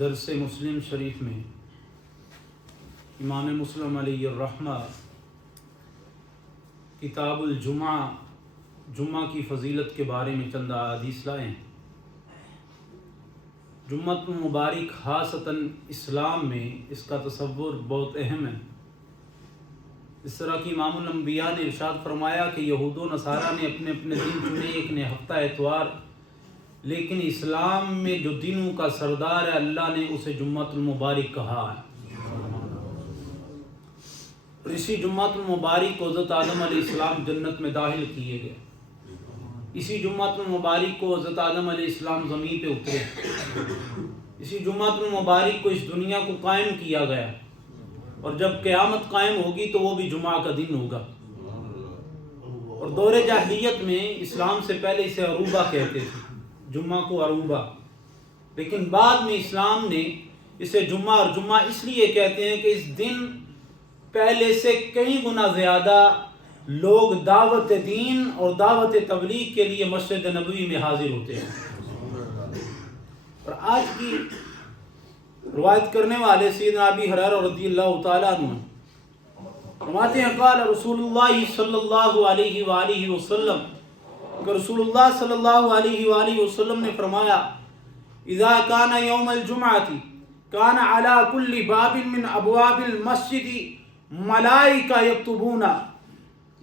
درس مسلم شریف میں امام مسلم علیہ الرحمہ کتاب الجمعہ جمعہ کی فضیلت کے بارے میں چند احادیث لائے ہیں۔ جمعۃ المبارک خاصتاً اسلام میں اس کا تصور بہت اہم ہے۔ اس طرح کہ امام الانبیاء نے ارشاد فرمایا کہ یہود و نصارہ نے اپنے اپنے دن چنے، ایک نے ہفتہ اتوار، لیکن اسلام میں جو دنوں کا سردار ہے اللہ نے اسے جمعۃ المبارک کہا ہے۔ اور اسی جمعۃ المبارک کو حضرت آدم علیہ السلام جنت میں داخل کیے گئے۔ اسی جمعۃ المبارک کو حضرت آدم علیہ السلام زمین پہ اترے۔ اسی جمعۃ المبارک کو اس دنیا کو قائم کیا گیا، اور جب قیامت قائم ہوگی تو وہ بھی جمعہ کا دن ہوگا۔ اور دور جاہلیت میں اسلام سے پہلے اسے عروبہ کہتے تھے، جمعہ کو عروبہ، لیکن بعد میں اسلام نے اسے جمعہ، اور جمعہ اس لیے کہتے ہیں کہ اس دن پہلے سے کئی گنا زیادہ لوگ دعوت دین اور دعوت تبلیغ کے لیے مسجد نبوی میں حاضر ہوتے ہیں۔ اور آج کی روایت کرنے والے سیدنا ابی ہریرہ رضی اللہ تعالیٰ عنہ فرماتے ہیں قال رسول اللہ صلی اللہ علیہ وآلہ وسلم، کہ رسول اللہ صلی اللہ علیہ وآلہ وسلم نے فرمایا اذا کان یوم الجمعۃ کان علی کل باب من ابواب المسجد ملائکہ یکتبون۔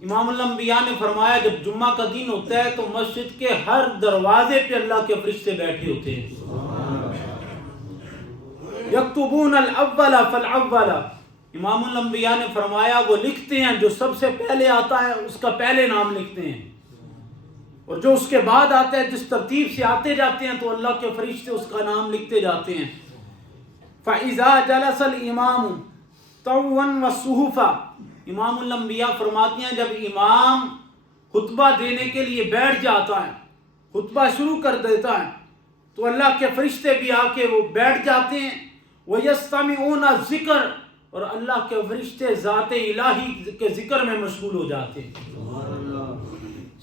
امام الانبیاء نے فرمایا جب جمعہ کا دن ہوتا ہے تو مسجد کے ہر دروازے پہ اللہ کے فرشتے بیٹھے ہوتے ہیں۔ یکتبون الاول فالاول، امام الانبیاء نے فرمایا وہ لکھتے ہیں جو سب سے پہلے آتا ہے اس کا پہلے نام لکھتے ہیں، اور جو اس کے بعد آتا ہے جس ترتیب سے آتے جاتے ہیں تو اللہ کے فرشتے اس کا نام لکھتے جاتے ہیں۔ فَإِذَا جَلَسَ الْإِمَامُ طَوًّا وَالصُّحُفَ، امام الانبیاء فرماتے ہیں جب امام خطبہ دینے کے لیے بیٹھ جاتا ہے، خطبہ شروع کر دیتا ہے، تو اللہ کے فرشتے بھی آ کے وہ بیٹھ جاتے ہیں۔ وَيَسْتَمِعُونَ الذِّكْرَ، اور اللہ کے فرشتے ذات الہی کے ذکر میں مشغول ہو جاتے ہیں۔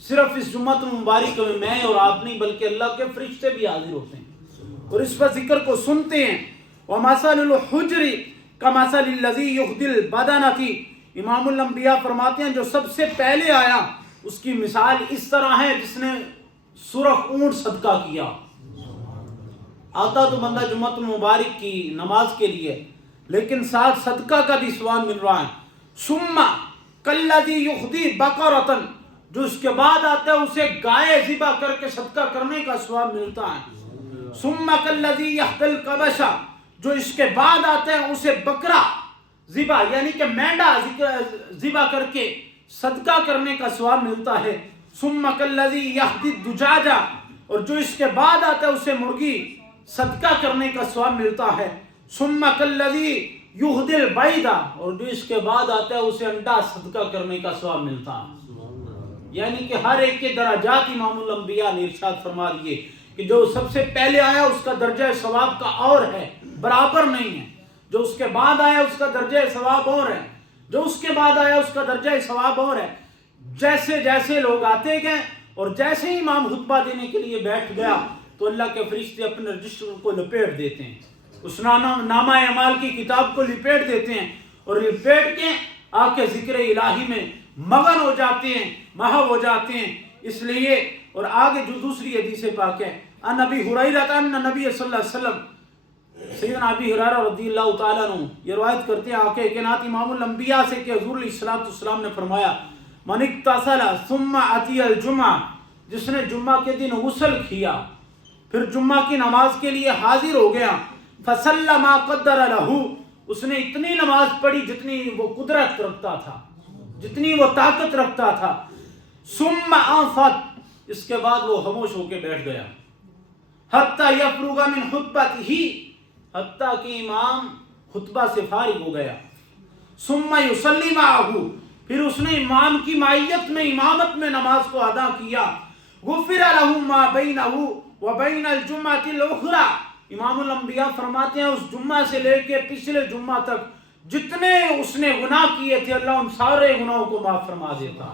صرف اس جمعۃ المبارک میں اور آپ نہیں بلکہ اللہ کے فرشتے بھی حاضر ہوتے ہیں اور اس پر ذکر کو سنتے ہیں۔ وَمَثَلُ الْحُجْرِ كَمَثَلِ الَّذِي يُخْدِي الْبَدَنَةِ، امام الانبیاء فرماتے ہیں جو سب سے پہلے آیا اس کی مثال اس طرح ہے جس نے سرخ اونٹ صدقہ کیا۔ آتا تو بندہ جمعۃ المبارک کی نماز کے لیے، لیکن ساتھ صدقہ کا بھی ثواب مل رہا ہے۔ ثُمَّ كَالَّذِي يُخْدِي بَقَرَةً، جو اس کے بعد آتا ہے اسے گائے ذبح کر کے صدقہ کرنے کا ثواب ملتا ہے۔ ثُمَّ كَالَّذِي يَحْدِي الْقَبَشَ، جو اس کے بعد آتا ہے اسے بکرا ذبح یعنی کہ مینڈا ذبح کر کے صدقہ کرنے کا ثواب ملتا ہے۔ ثُمَّ كَالَّذِي يَحْدِي الدُّجَاجَ، اور جو اس کے بعد آتا ہے اسے مرغی صدقہ کرنے کا ثواب ملتا ہے۔ ثُمَّ كَالَّذِي يُحْدِي الْبَيْضَ، اور جو اس کے بعد آتا ہے اسے انڈا صدقہ کرنے کا ثواب ملتا ہے۔ یعنی کہ ہر ایک کے درجات امام الانبیاء نے ارشاد فرما دیے کہ جو سب سے پہلے آیا اس کا درجہ ثواب کا اور ہے، برابر نہیں ہے۔ جو اس کے بعد آیا اس کا درجہ ثواب اور ہے، جو اس کے بعد آیا اس کا درجہ ثواب اور ہے۔ جیسے جیسے لوگ آتے گئے اور جیسے ہی امام خطبہ دینے کے لیے بیٹھ گیا تو اللہ کے فرشتے اپنے رجسٹر کو لپیٹ دیتے ہیں، اس نامہ اعمال کی کتاب کو لپیٹ دیتے ہیں، اور لپیٹ کے آ کے ذکر الہی میں مگن ہو جاتے ہیں، محو ہو جاتے ہیں۔ اس لیے اور آگے جو دوسری حدیث پاک ہے ان ابی ہریرہ ان نبی صلی اللہ علیہ وسلم، سیدنا ابی ہریرہ رضی اللہ تعالیٰ عنہ یہ روایت کرتے ہیں آقا کائنات امام الانبیاء سے کہ حضور علیہ الصلوۃ والسلام نے فرمایا من اغتسل ثم اتى الجمعہ، جس نے جمعہ کے دن غسل کیا پھر جمعہ کی نماز کے لیے حاضر ہو گیا، فصلى ما قدر له، اس نے اتنی نماز پڑھی جتنی وہ قدرت رکھتا تھا، جتنی وہ طاقت رکھتا تھا، ثم انصت، اس کے بعد وہ خاموش ہو کے بیٹھ گیا، حتی یفرغ من خطبتہ، حتیٰ کہ امام خطبہ سے فارغ ہو گیا، ثم یصلی معہ، پھر اس نے امام کی معیت میں امامت میں نماز کو ادا کیا، غفر له ما بینہ وبین الجمعۃ الاخری، امام الانبیاء فرماتے ہیں اس جمعہ سے لے کے پچھلے جمعہ تک جتنے اس نے گناہ کیے تھے اللہ ان سارے گناہوں کو معاف فرما دیتا۔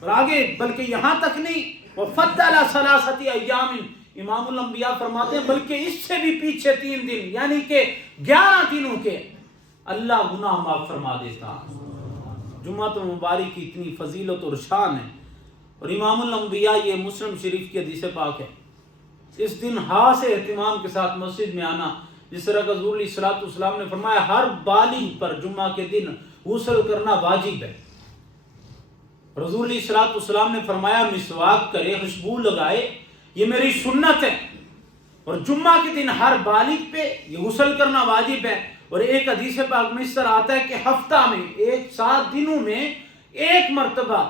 اور آگے بلکہ یہاں تک نہیں، وفضل ثلاثۃ ایام، امام الانبیاء فرماتے ہیں بلکہ اس سے بھی پیچھے 3 دن یعنی کہ 11 دنوں کے اللہ گناہ معاف فرما دیتا. جمعۃ المبارک کی اتنی فضیلت اور شان ہے. اور امام الانبیاء یہ مسلم شریف کی حدیث پاک ہے. اس دن خاص اہتمام کے ساتھ مسجد میں آنا، جس طرح کہ حضور علیہ الصلوۃ والسلام نے فرمایا ہر بالغ پر جمعہ کے دن غسل کرنا واجب ہے. حضور علیہ الصلوۃ والسلام نے فرمایا مسواک کرے، خوشبو لگائے، یہ میری سنت ہے. اور جمعہ کے دن ہر بالغ پہ یہ غسل کرنا واجب ہے. اور ایک حدیث پاک میں اس طرح آتا ہے کہ ہفتہ میں 7 دنوں میں 1 مرتبہ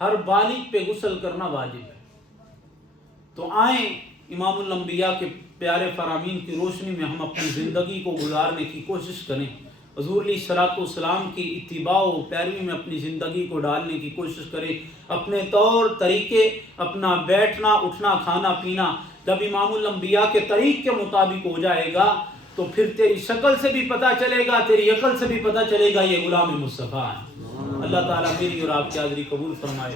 ہر بالغ پہ غسل کرنا واجب ہے. تو آئیں امام الانبیاء کے پیارے فرامین کی روشنی میں ہم اپنی زندگی کو گزارنے کی کوشش کریں. حضور علیہ الصلوۃ والسلام کی اتباع و پیروی میں اپنی زندگی کو ڈالنے کی کوشش کریں. اپنے طور طریقے، اپنا بیٹھنا اٹھنا کھانا پینا جب امام الانبیاء کے طریق کے مطابق ہو جائے گا تو پھر تیری شکل سے بھی پتہ چلے گا، تیری عقل سے بھی پتہ چلے گا یہ غلام مصطفیٰ ہے. اللہ تعالیٰ میری اور آپ کی حاضری قبول فرمائے.